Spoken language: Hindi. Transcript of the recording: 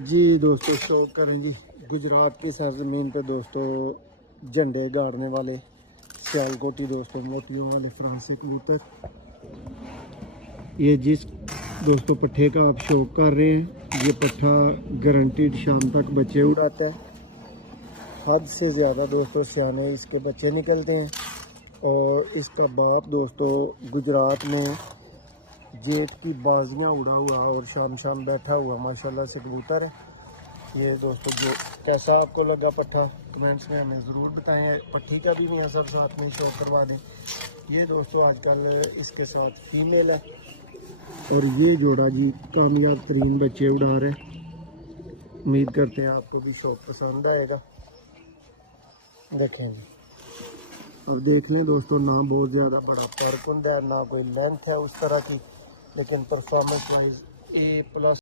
जी दोस्तों, शौक करें जी गुजरात की सरजमीन पे दोस्तों झंडे गाड़ने वाले सियालकोटी दोस्तों मोतियों वाले फ्रांसी कबूतर। ये जिस दोस्तों पट्ठे का आप शौक कर रहे हैं, ये पट्ठा गारंटीड शाम तक बच्चे उड़ाता है। हद से ज़्यादा दोस्तों सियाने इसके बच्चे निकलते हैं। और इसका बाप दोस्तों गुजरात में जेट की बाजियां उड़ा हुआ और शाम शाम बैठा हुआ माशाल्लाह से कबूतर है। ये दोस्तों जो कैसा आपको लगा पट्ठा कमेंट्स में हमें ज़रूर बताएं। पट्ठी का भी मैं सब साथ में शो करवा दें। ये दोस्तों आजकल इसके साथ फीमेल है और ये जोड़ा जी कामयाब तरीन बच्चे उड़ा रहे। उम्मीद करते हैं आपको भी शौक पसंद आएगा। देखेंगे अब देख लें दोस्तों, ना बहुत ज़्यादा बड़ा परकुंद है ना कोई लेंथ है उस तरह की, लेकिन परफॉर्मेंस वाइज A+